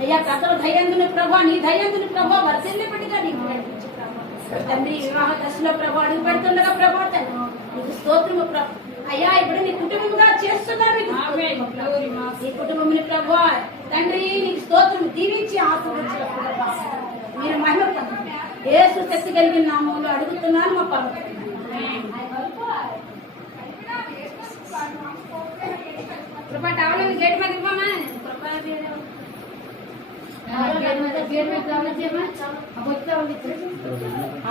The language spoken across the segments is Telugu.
అయ్యా ప్రజల ధైర్యందుని ప్రభా నీ ధైర్యందుని ప్రభా వర్తిల్లిపటిగా నీకు నడిపించు ప్రభా తండ్రి వివాహ దశలో ప్రభా అడుగు పెడుతుండగా ప్రభా తండ్రి నీకు స్తోత్రము ప్రభా అయ్యా ఇప్పుడు నీ కుటుంబంగా చేస్తున్నారు నీ కుటుంబముని ప్రభా తండ్రి నీకు స్తోత్రం దీవించి ఆశీర్వదించిన ప్రభా మీరు మహిమ పొందండి యేసు శక్తి కలిగిన నామములో అడుగుతున్నాను మా పర్వతం కృపా టవల్ గేట్ మీద ఇవ్వమా కృపా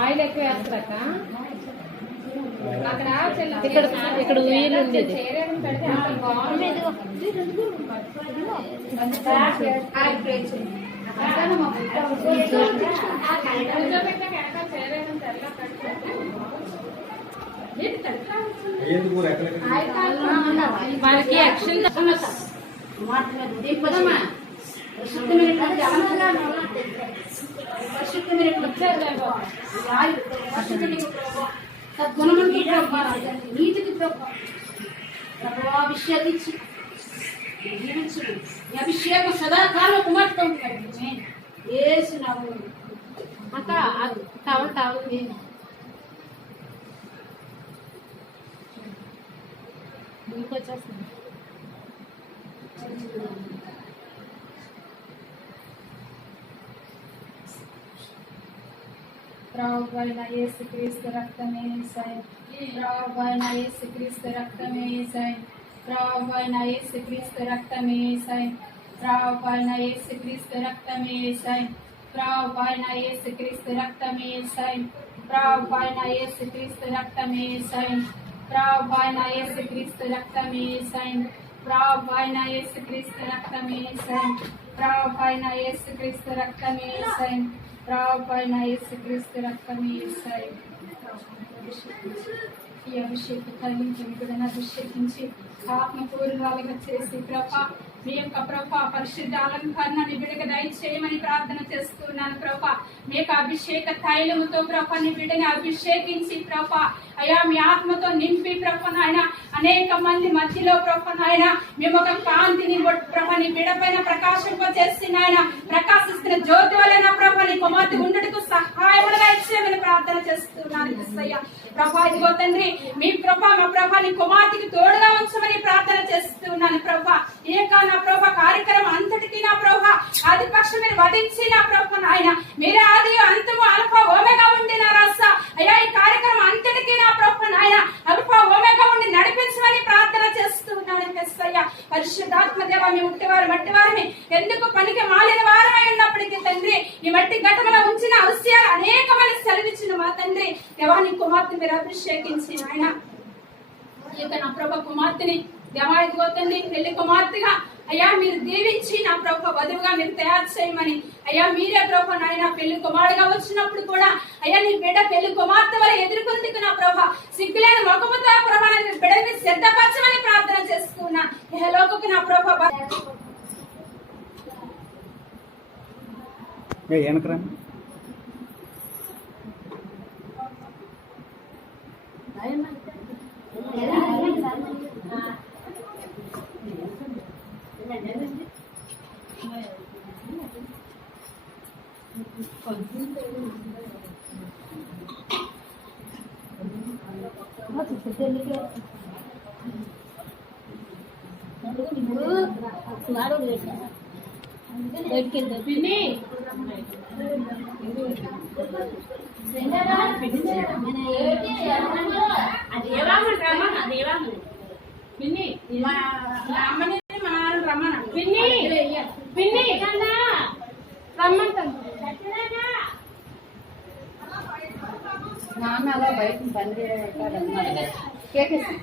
ఆయిల్ ఎక్కువ వేస్తాక అక్కడ ఇక్కడ ఉయ్యలు ఉండేది వాళ్ళకి యాక్షన్ నీతికి అభిషేకించి జీవించు అభిషేకం సదాకాలం కుమార్తె ఏసునాము అక్క టవల్ టవల్ వచ్చేస్తుంది ప్రభువైన యేసుక్రీస్తు రక్తమే యేసయ్య ప్రభువైన యేసుక్రీస్తు రక్తమే యేసయ్య ప్రభువైన యేసుక్రీస్తు రక్తమే యేసయ్య ప్రభువైన యేసుక్రీస్తు రక్తమే యేసయ్య ప్రభువైన యేసుక్రీస్తు రక్తమే యేసయ్య ప్రభువైన యేసుక్రీస్తు రక్తమే యేసయ్య ప్రభువైన యేసుక్రీస్తు రక్తమే యేసయ్య ప్రభువైన యేసుక్రీస్తు రక్తమే యేసయ్య ప్రభువైన యేసుక్రీస్తు రక్తమే యేసయ్య ప్రభువైన యేసుక్రీస్తు రక్తమే యేసయ్య ఈ అభిషేకం కలిగించి బిడ్డను అభిషేకించి ఆత్మపూర్ణాలుగా చేసి ప్రభా మీ యొక్క ప్రభా పరిశుద్ధ అలంకరణని బిడ్డకు దయచేయమని ప్రార్థన చేస్తున్నాను ప్రభా మీ యొక్క అభిషేక తైలముతో ప్రభా నీ బిడ్డని అభిషేకించి ప్రభా అయ్యా మీ ఆత్మతో నింపి ప్రభా నాయన అనేక మంది మధ్యలో ప్రభా నాయన మేము ఒక కాంతిని ప్రభా నీ బిడ్డ పైన ప్రకాశింపజేసి నాయన ప్రకాశిస్తున్న జ్యోతి వలన ప్రభా నీ కుమార్తె ఉండటకు సహాయములుగా ఇచ్చేమని ప్రార్థన చేస్తున్నాను ప్రభా ఇదిగో తండ్రి మీ ప్రభా మా ప్రభా నీ కుమార్తెకి తోడుగా ఉంచమని ప్రార్థన చేస్తున్నాను ప్రభా నా ప్రభా కార్యక్రమం అంతటికి నా ప్రభా ఆదిపక్షం మీరు వధించి నా ప్రభా నాయన మీరే ఆది అంతము అల్ఫా ఓమెగా ఉండి నా రాస అయ్యా ఈ కార్యక్రమం అంతటికి నా ప్రభా నాయన అల్ఫా ఓమెగా ఉండి నడిపించమని ప్రార్థన చేస్తున్నాను యేసయ్య పరిశుద్ధాత్మ దేవ మీ ఉట్టివారు మట్టి వారిని ఎందుకు పనికి మాలిన వారమై ఉన్నప్పటికీ తండ్రి ఈ మట్టి ఘటనలో ఉంచిన అవసరాలు అనేకమైన సెలవిచ్చిన మా తండ్రి దేవా నీ కుమార్తె మీరు అభిషేకించి ఆయన ఈ యొక్క నా ప్రభా కుమార్తెని దేవా ఇదిగో తండ్రి పెళ్లి కుమార్తెగా అయ్యా మీరు దీవించి నా ప్రభా వధువుగా మీరు తయారు చేయమని అయ్యా మీరే ప్రభా నాయన పెళ్లి కుమారుడుగా వచ్చినప్పుడు కూడా అయ్యా నీ బిడ్డ పెళ్లి కుమార్తె వల్ల ఎదుర్కొందుకు నా ప్రభా సిగ్గులేని మొగముతో ప్రభా బిడ్డని సిద్ధపరచమని ప్రార్థన చేస్తున్నా లోకకు నా ప్రభా నాన్న అలా బయట పని చేయడానికి కేకేసి